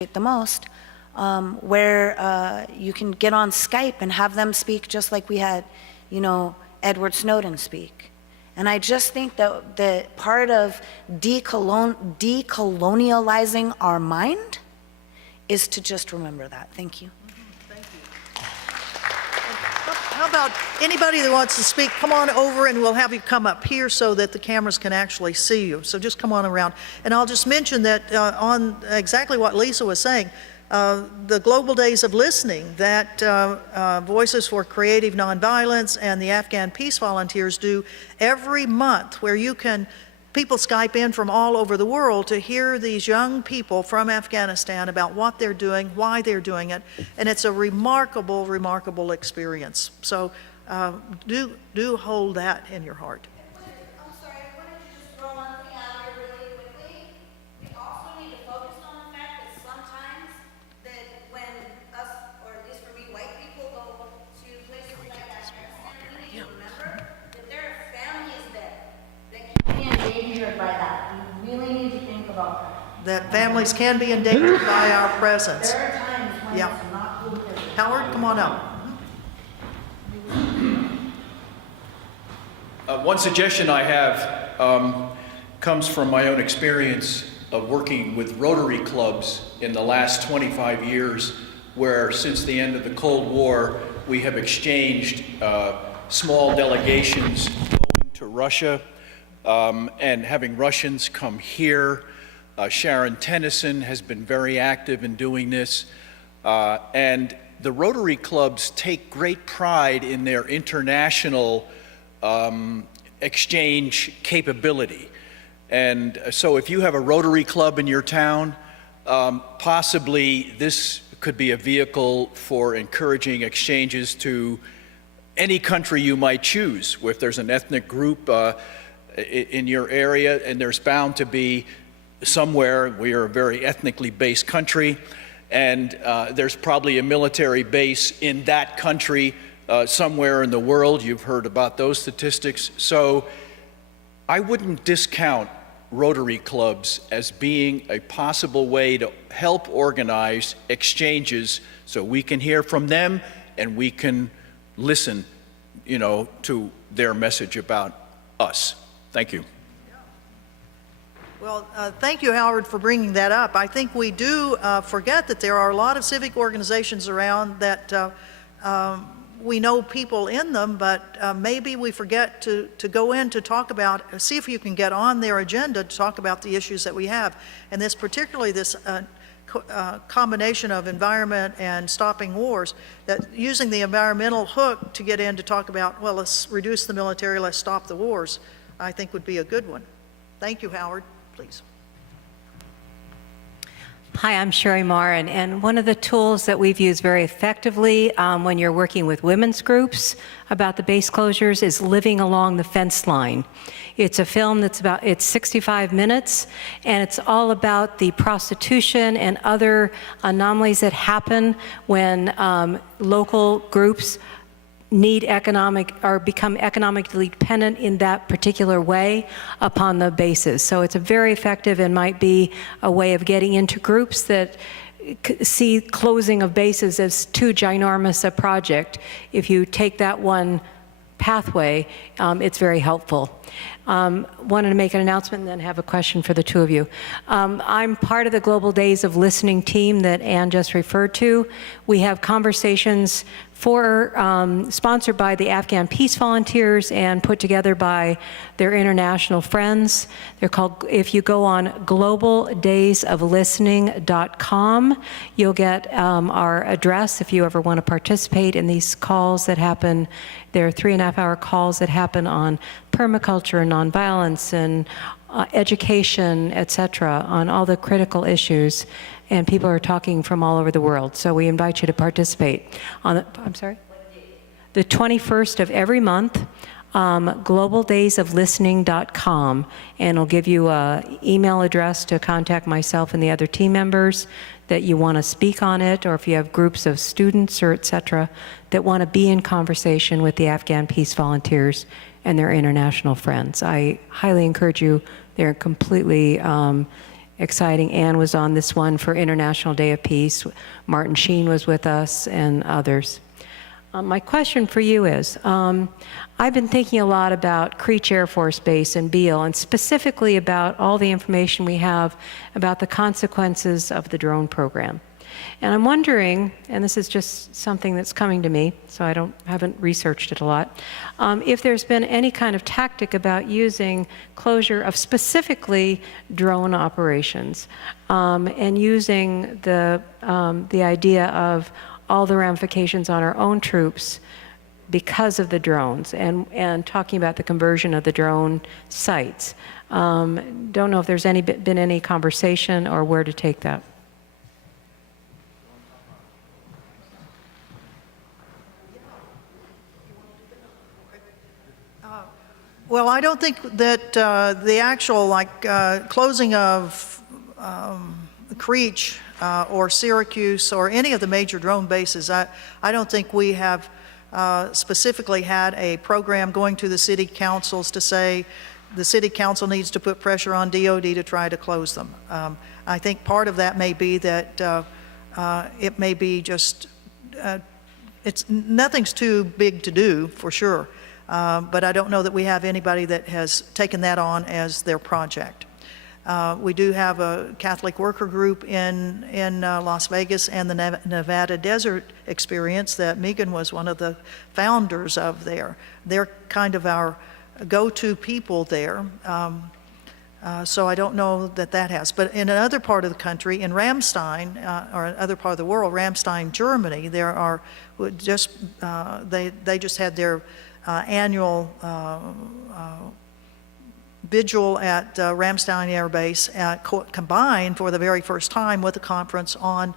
the most, where you can get on Skype and have them speak just like we had, Edward Snowden speak. And I just think that the part of decolonializing our mind is to just remember that. Thank you. Thank you. How about anybody that wants to speak, come on over and we'll have you come up here so that the cameras can actually see you. So just come on around. And I'll just mention that on exactly what Lisa was saying, the Global Days of Listening that Voices for Creative Nonviolence and the Afghan Peace Volunteers do every month, where people Skype in from all over the world to hear these young people from Afghanistan about what they're doing, why they're doing it, and it's a remarkable, remarkable experience. So do hold that in your heart. I'm sorry, I wanted to just throw one thing out here really quickly. We also need to focus on the fact that sometimes that when us, or at least for me, white people go to places like Afghanistan, we need to remember that there are families there that can be endangered by that. We really need to think about that. That families can be endangered by our presence. There are times when it's not good. Howard, come on up. One suggestion I have comes from my own experience of working with Rotary clubs in the last 25 years, where since the end of the Cold War, we have exchanged small delegations going to Russia and having Russians come here. Sharon Tennyson has been very active in doing this. And the Rotary clubs take great pride in their international exchange capability. And so if you have a Rotary club in your town, possibly this could be a vehicle for encouraging exchanges to any country you might choose. If there's an ethnic group in your area, and there's bound to be somewhere, we are a very ethnically based country, and there's probably a military base in that country somewhere in the world. You've heard about those statistics. So I wouldn't discount Rotary clubs as being a possible way to help organize exchanges so we can hear from them and we can listen, to their message about us. Thank you. Well, thank you, Howard, for bringing that up. I think we do forget that there are a lot of civic organizations around that we know people in them, but maybe we forget to go in to talk about, see if you can get on their agenda to talk about the issues that we have. And this, particularly this combination of environment and stopping wars, that using the environmental hook to get in to talk about, well, let's reduce the military, let's stop the wars, I think would be a good one. Thank you, Howard. Please. Hi, I'm Sherry Marr, and one of the tools that we've used very effectively when you're working with women's groups about the base closures is Living Along the Fence Line. It's a film it's 65 minutes, and it's all about the prostitution and other anomalies that happen when local groups need or become economically dependent in that particular way upon the bases. So it's a very effective and might be a way of getting into groups that see closing of bases as too ginormous a project. If you take that one pathway, it's very helpful. Wanted to make an announcement and then have a question for the two of you. I'm part of the Global Days of Listening team that Ann just referred to. We have conversations sponsored by the Afghan Peace Volunteers and put together by their international friends. They're called, if you go on globaldaysoflistening.com, you'll get our address if you ever want to participate in these calls that happen. They're 3.5-hour calls that happen on permaculture and nonviolence and education, etc., on all the critical issues. And people are talking from all over the world. So we invite you to participate. The 21st of every month, globaldaysoflistening.com, and it'll give you an email address to contact myself and the other team members that you want to speak on it, or if you have groups of students or etc. that want to be in conversation with the Afghan Peace Volunteers and their international friends. I highly encourage you. They're completely exciting. Anne was on this one for International Day of Peace. Martin Sheen was with us and others. My question for you is, I've been thinking a lot about Creech Air Force Base in Beale, and specifically about all the information we have about the consequences of the drone program. And I'm wondering, and this is just something that's coming to me, so I haven't researched it a lot, if there's been any kind of tactic about using closure of specifically drone operations, and using the idea of all the ramifications on our own troops because of the drones, and talking about the conversion of the drone sites. Don't know if there's been any conversation or where to take that. Well, I don't think that the actual closing of Creech or Syracuse or any of the major drone bases, I don't think we have specifically had a program going to the city councils to say the city council needs to put pressure on DOD to try to close them. I think part of that may be that it may be just, nothing's too big to do, for sure. But I don't know that we have anybody that has taken that on as their project. We do have a Catholic worker group in Las Vegas and the Nevada Desert Experience that Megan was one of the founders of there. They're kind of our go-to people there. So I don't know that that has. But in another part of the country, in Ramstein, or another part of the world, Ramstein, Germany, there are just, they just had their annual vigil at Ramstein Air Base, combined for the very first time with a conference on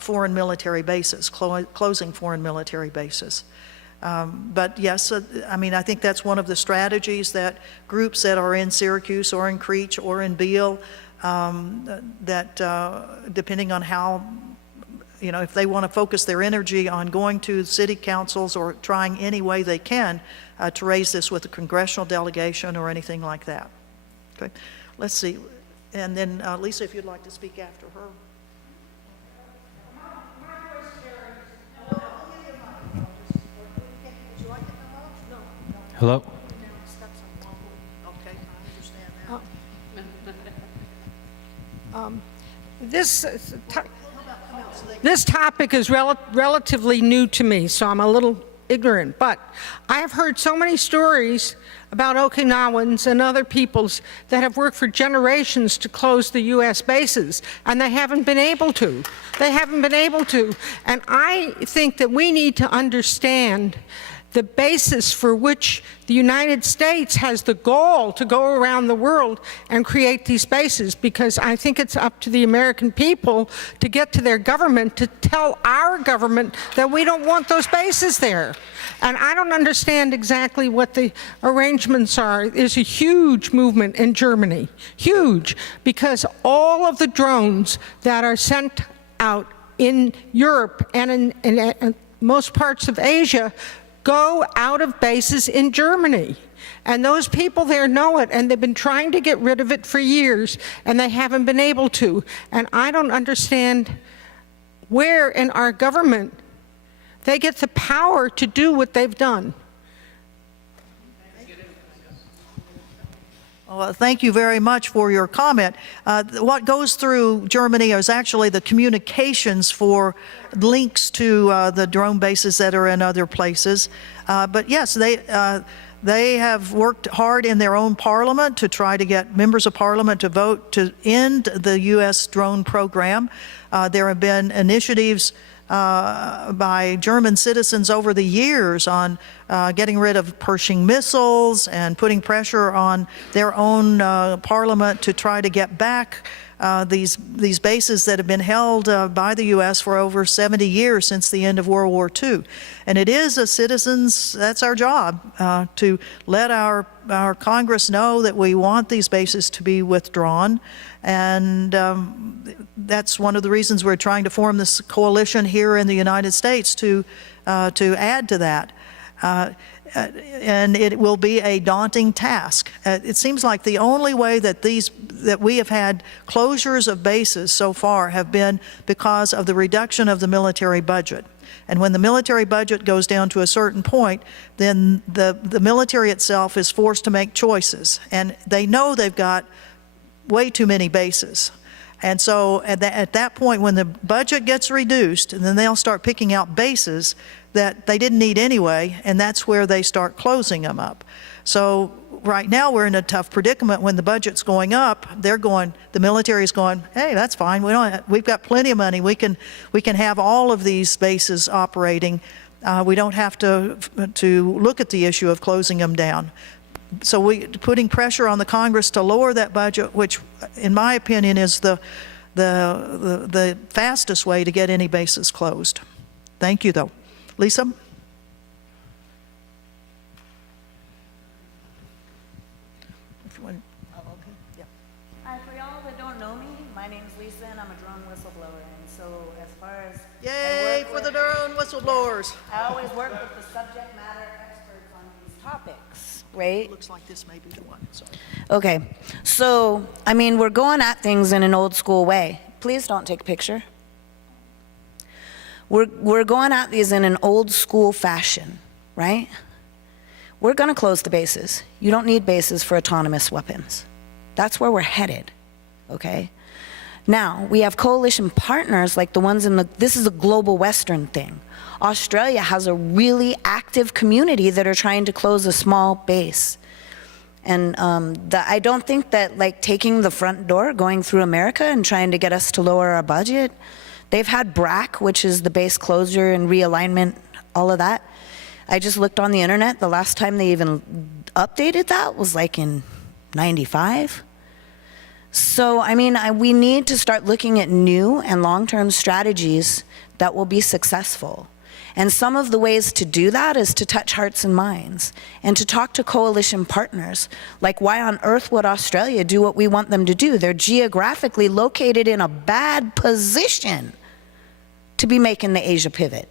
foreign military bases, closing foreign military bases. But yes, I mean, I think that's one of the strategies that groups that are in Syracuse or in Creech or in Beale, that depending on how, you know, if they want to focus their energy on going to city councils or trying any way they can to raise this with a congressional delegation or anything like that. Okay, let's see. And then Lisa, if you'd like to speak after her. Hello? Okay, I understand that. This topic is relatively new to me, so I'm a little ignorant, but I have heard so many stories about Okinawans and other peoples that have worked for generations to close the U.S. bases, and they haven't been able to. They haven't been able to. And I think that we need to understand the basis for which the United States has the goal to go around the world and create these bases, because I think it's up to the American people to get to their government to tell our government that we don't want those bases there. And I don't understand exactly what the arrangements are. There's a huge movement in Germany, huge, because all of the drones that are sent out in Europe and in most parts of Asia go out of bases in Germany. And those people there know it, and they've been trying to get rid of it for years, and they haven't been able to. And I don't understand where in our government they get the power to do what they've done. Well, thank you very much for your comment. What goes through Germany is actually the communications for links to the drone bases that are in other places. But yes, they have worked hard in their own parliament to try to get members of parliament to vote to end the U.S. drone program. There have been initiatives by German citizens over the years on getting rid of Pershing missiles and putting pressure on their own parliament to try to get back these bases that have been held by the U.S. for over 70 years since the end of World War II. And it is a citizens, that's our job, to let our Congress know that we want these bases to be withdrawn. And that's one of the reasons we're trying to form this coalition here in the United States to add to that. And it will be a daunting task. It seems like the only way that we have had closures of bases so far have been because of the reduction of the military budget. And when the military budget goes down to a certain point, then the military itself is forced to make choices. And they know they've got way too many bases. And so at that point, when the budget gets reduced, and then they'll start picking out bases that they didn't need anyway, and that's where they start closing them up. So right now we're in a tough predicament. When the budget's going up, the military's going, hey, that's fine. We've got plenty of money. We can have all of these bases operating. We don't have to look at the issue of closing them down. So putting pressure on the Congress to lower that budget, which in my opinion is the fastest way to get any bases closed. Thank you, though. Lisa? Hi, for y'all that don't know me, my name is Lisa and I'm a drone whistleblower. And so as far as Yay for the drone whistleblowers. I always work with the subject matter experts on these topics, right? Looks like this may be the one. Sorry. Okay, so, I mean, we're going at things in an old school way. Please don't take a picture. We're going at these in an old school fashion, right? We're gonna close the bases. You don't need bases for autonomous weapons. That's where we're headed, okay? Now, we have coalition partners like the ones this is a global Western thing. Australia has a really active community that are trying to close a small base. And I don't think that like taking the front door, going through America and trying to get us to lower our budget, they've had BRAC, which is the base closure and realignment, all of that. I just looked on the internet, the last time they even updated that was like in 95. So, I mean, we need to start looking at new and long-term strategies that will be successful. And some of the ways to do that is to touch hearts and minds and to talk to coalition partners. Like, why on earth would Australia do what we want them to do? They're geographically located in a bad position to be making the Asia pivot.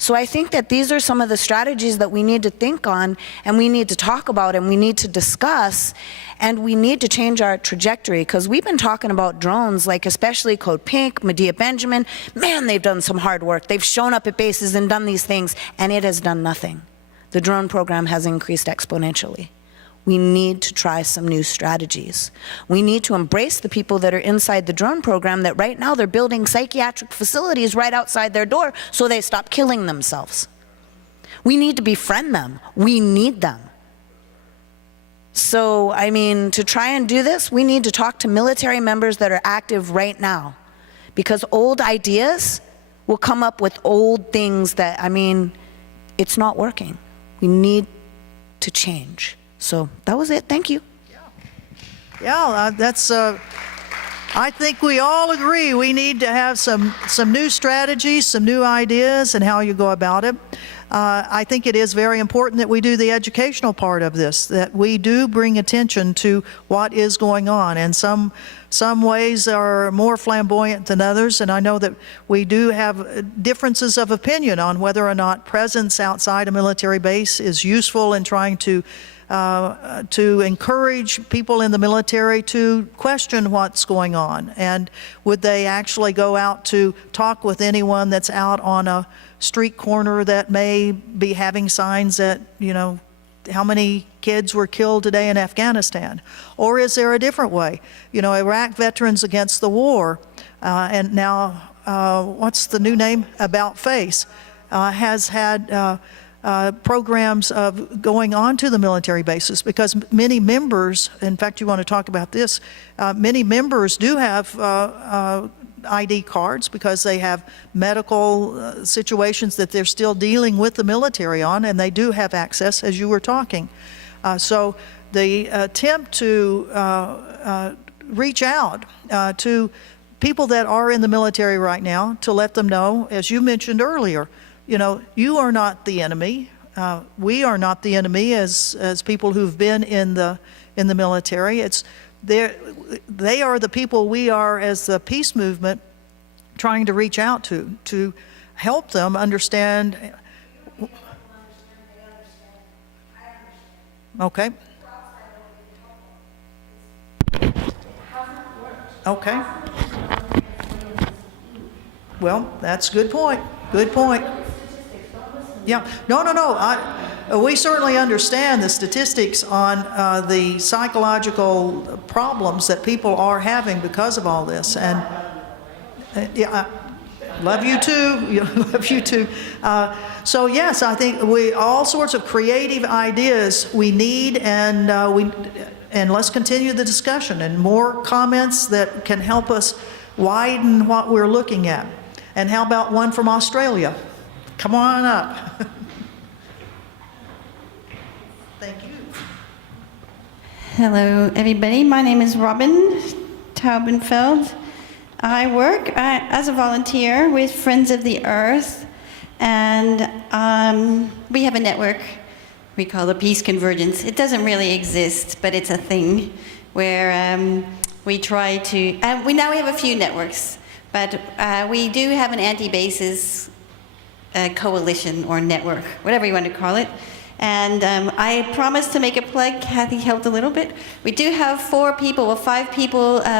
So I think that these are some of the strategies that we need to think on and we need to talk about and we need to discuss, and we need to change our trajectory, because we've been talking about drones, like especially Code Pink, Medea Benjamin. Man, they've done some hard work. They've shown up at bases and done these things, and it has done nothing. The drone program has increased exponentially. We need to try some new strategies. We need to embrace the people that are inside the drone program that right now they're building psychiatric facilities right outside their door so they stop killing themselves. We need to befriend them. We need them. So, I mean, to try and do this, we need to talk to military members that are active right now, because old ideas will come up with old things that, I mean, it's not working. We need to change. So that was it. Thank you. Yeah, I think we all agree we need to have some new strategies, some new ideas, and how you go about it. I think it is very important that we do the educational part of this, that we do bring attention to what is going on. And some ways are more flamboyant than others, and I know that we do have differences of opinion on whether or not presence outside a military base is useful in trying to encourage people in the military to question what's going on. And would they actually go out to talk with anyone that's out on a street corner that may be having signs that, you know, how many kids were killed today in Afghanistan? Or is there a different way? You know, Iraq Veterans Against the War, and now, what's the new name? About Face, has had programs of going on to the military bases, because many members, in fact, you want to talk about this, many members do have ID cards because they have medical situations that they're still dealing with the military on, and they do have access, as you were talking. So the attempt to reach out to people that are in the military right now to let them know, as you mentioned earlier, you know, you are not the enemy. We are not the enemy as people who've been in the military. They are the people we are as the peace movement trying to reach out to help them understand. Okay. Okay. Well, that's a good point. Good point. Yeah. No. We certainly understand the statistics on the psychological problems that people are having because of all this. And yeah, I love you too. Love you too. So yes, I think all sorts of creative ideas we need, and let's continue the discussion and more comments that can help us widen what we're looking at. And how about one from Australia? Come on up. Thank you. Hello, everybody. My name is Robin Taubenfeld. I work as a volunteer with Friends of the Earth, and we have a network we call the Peace Convergence. It doesn't really exist, but it's a thing where we try to. We have a few networks, but we do have an anti-bases coalition or network, whatever you want to call it. And I promised to make a plug. Kathy helped a little bit. We do have 5 people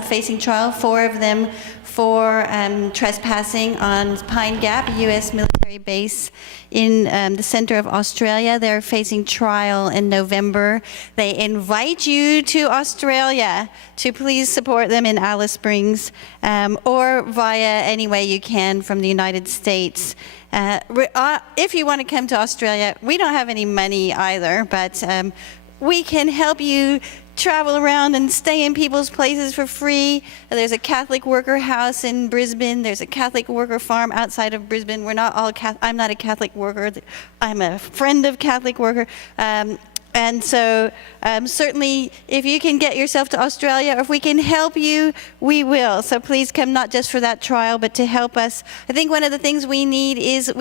facing trial, 4 of them for trespassing on Pine Gap, a U.S. military base in the center of Australia. They're facing trial in November. They invite you to Australia to please support them in Alice Springs or via any way you can from the United States. If you want to come to Australia, we don't have any money either, but we can help you travel around and stay in people's places for free. There's a Catholic worker house in Brisbane. There's a Catholic worker farm outside of Brisbane. We're not all I'm not a Catholic worker. I'm a friend of Catholic worker. And so certainly if you can get yourself to Australia, or if we can help you, we will. So please come, not just for that trial, but to help us. I think one of the things we need is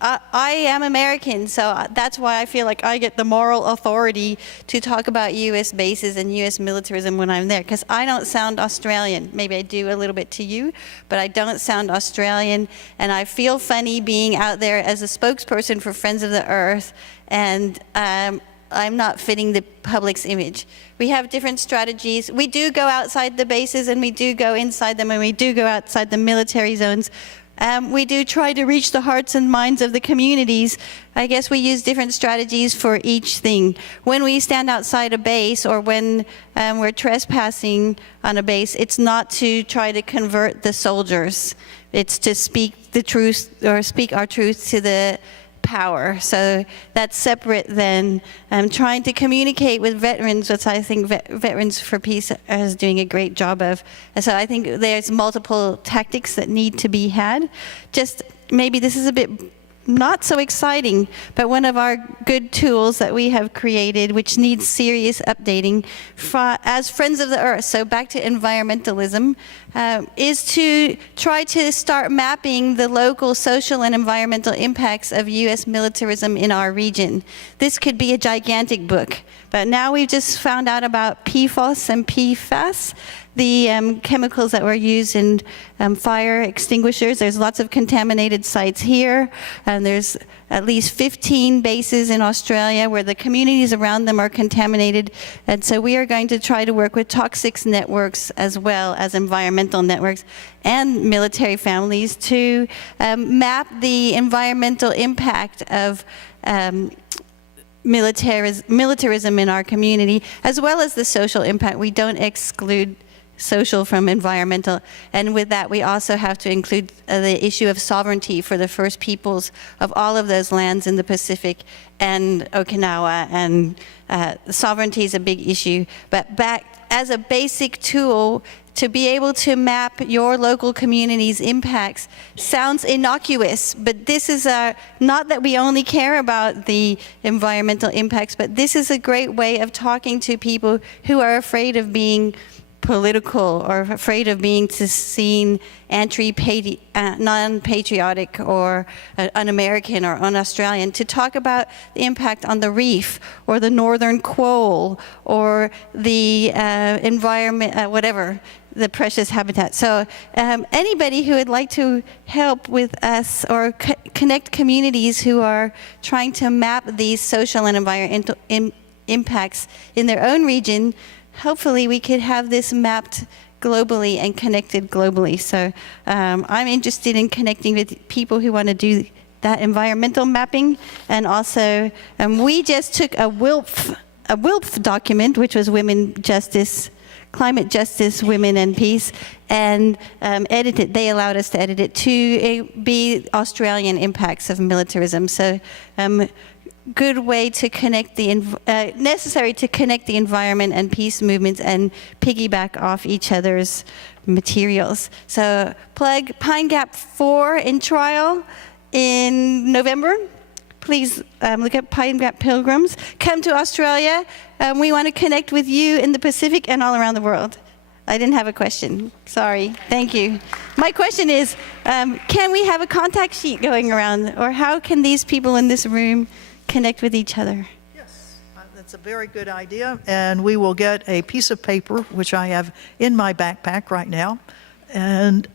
I am American, so that's why I feel like I get the moral authority to talk about U.S. bases and U.S. militarism when I'm there, because I don't sound Australian. Maybe I do a little bit to you, but I don't sound Australian, and I feel funny being out there as a spokesperson for Friends of the Earth, and I'm not fitting the public's image. We have different strategies. We do go outside the bases, and we do go inside them, and we do go outside the military zones. We do try to reach the hearts and minds of the communities. I guess we use different strategies for each thing. When we stand outside a base, or when we're trespassing on a base, it's not to try to convert the soldiers. It's to speak the truth, or speak our truth to the power. So that's separate than trying to communicate with veterans, which I think Veterans for Peace is doing a great job of. And so I think there's multiple tactics that need to be had. Just maybe this is a bit not so exciting, but one of our good tools that we have created, which needs serious updating as Friends of the Earth, so back to environmentalism, is to try to start mapping the local social and environmental impacts of U.S. militarism in our region. This could be a gigantic book, but now we've just found out about PFOS and PFAS, the chemicals that were used in fire extinguishers. There's lots of contaminated sites here, and there's at least 15 bases in Australia where the communities around them are contaminated. And so we are going to try to work with toxics networks as well as environmental networks and military families to map the environmental impact of militarism in our community, as well as the social impact. We don't exclude social from environmental, and with that we also have to include the issue of sovereignty for the first peoples of all of those lands in the Pacific and Okinawa, and sovereignty is a big issue. But back as a basic tool to be able to map your local community's impacts sounds innocuous, but this is not that we only care about the environmental impacts, but this is a great way of talking to people who are afraid of being political or afraid of being seen non-patriotic or un-American or un-Australian, to talk about the impact on the reef or the northern quoll or the environment, whatever, the precious habitat. So anybody who would like to help with us or connect communities who are trying to map these social and impacts in their own region, hopefully we could have this mapped globally and connected globally. So I'm interested in connecting with people who want to do that environmental mapping. And also, we just took a WILPF document, which was Women Justice, Climate Justice, Women and Peace, and they allowed us to edit it to be Australian impacts of militarism. So good way to connect necessary to connect the environment and peace movements and piggyback off each other's materials. So plug Pine Gap 4 in trial in November. Please look at Pine Gap Pilgrims. Come to Australia. We want to connect with you in the Pacific and all around the world. I didn't have a question. Sorry. Thank you. My question is, can we have a contact sheet going around? Or how can these people in this room connect with each other? Yes, that's a very good idea. And we will get a piece of paper, which I have in my backpack right now. And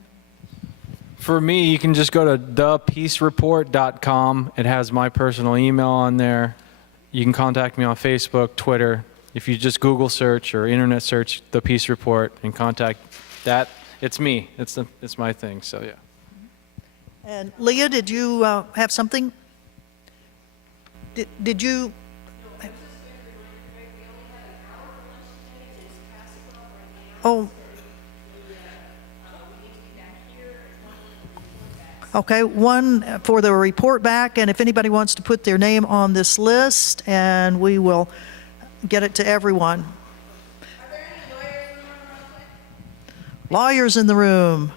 for me, you can just go to thepeacereport.com. It has my personal email on there. You can contact me on Facebook, Twitter. If you just Google search or internet search The Peace Report and contact that, it's me. It's my thing, so yeah. And Leah, did you have something? Did you? Oh. Okay, one for the report back, and if anybody wants to put their name on this list, and we will get it to everyone. Are there any lawyers in the room real quick? Lawyers in the room.